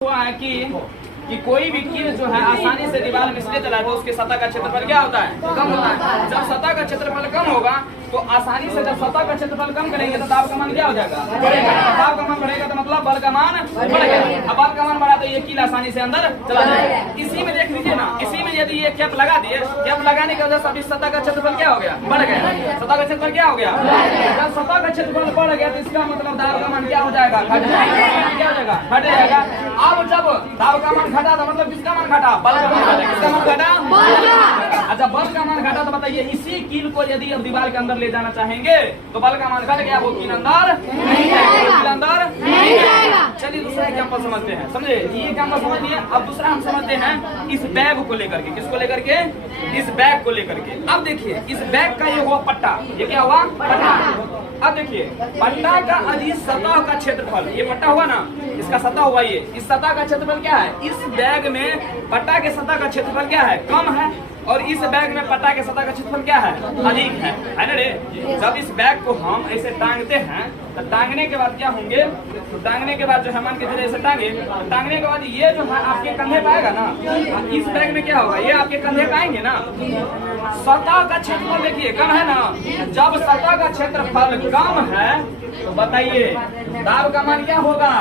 हुआ है कि कोई भी कील जो है आसानी से दीवार में इसलिए चला है तो उसके सतह का क्षेत्रफल क्या होता है? कम होता है। जब सतह का क्षेत्रफल कम होगा तो आसानी से जब सतह का क्षेत्रफल कम करेंगे तो दाब का मान क्या हो जाएगा? बढ़ेगा। दाब का मान बढ़ेगा तो मतलब बल का मान बढ़ गया। अब बल का मान बढ़ा तो ये कील आसानी से अंदर चला जाएगा। इसी में देख लीजिए ना, इसी में यदि ये कैप लगा दिए, कैप लगाने की वजह से अभी सतह का क्षेत्रफल क्या हो गया? बढ़ गया। सतह का क्षेत्रफल क्या हो गया? जब सतह का क्षेत्रफल बढ़ गया तो इसका मतलब दाब का मान क्या हो जाएगा? घट जाएगा। क्या हो जाएगा? घट जाएगा। अब जब दाब का मान घटा तो मतलब किसका मान घटा? बल का मान घटा। किसका मान घटा? अच्छा, बल का मान घटा तो बताइए इसी कील को यदि अब दीवार के अंदर ले जाना चाहेंगे तो बल का मान घट गया, वो कील अंदर नहीं जाएगा। कील अंदर नहीं जाएगा। चलिए दूसरा एग्जांपल समझते हैं। समझे? ये एग्जांपल समझ लिए। अब दूसरा हम समझते हैं इस बैग को लेकर के। किसको लेकर के? इस बैग को लेकर के। अब देखिए इस बैग का ये हुआ पट्टा। ये क्या हुआ? पट्टा। अब देखिए पट्टा का अधिक सतह का क्षेत्रफल, ये पट्टा हुआ ना, इसका सतह हुआ ये, इस सतह का क्षेत्रफल क्या है? इस बैग में पट्टा के सतह का क्षेत्रफल क्या है? कम है। और इस बैग में पट्टा के सतह का क्षेत्रफल क्या है? अधिक है ना रे? जब इस बैग को हम ऐसे टांगते हैं तो टांगने के बाद क्या होंगे? तो टांगने के बाद जो है मान के चलिए ऐसे टांगे, टांगने के बाद ये जो है आपके कंधे पे आएगा ना, इस बैग में क्या होगा? ये आपके कंधे पे आएंगे ना। सतह का क्षेत्रफल देखिए कम है ना। जब सतह का क्षेत्रफल कम है तो बताइए दाब का मान क्या होगा?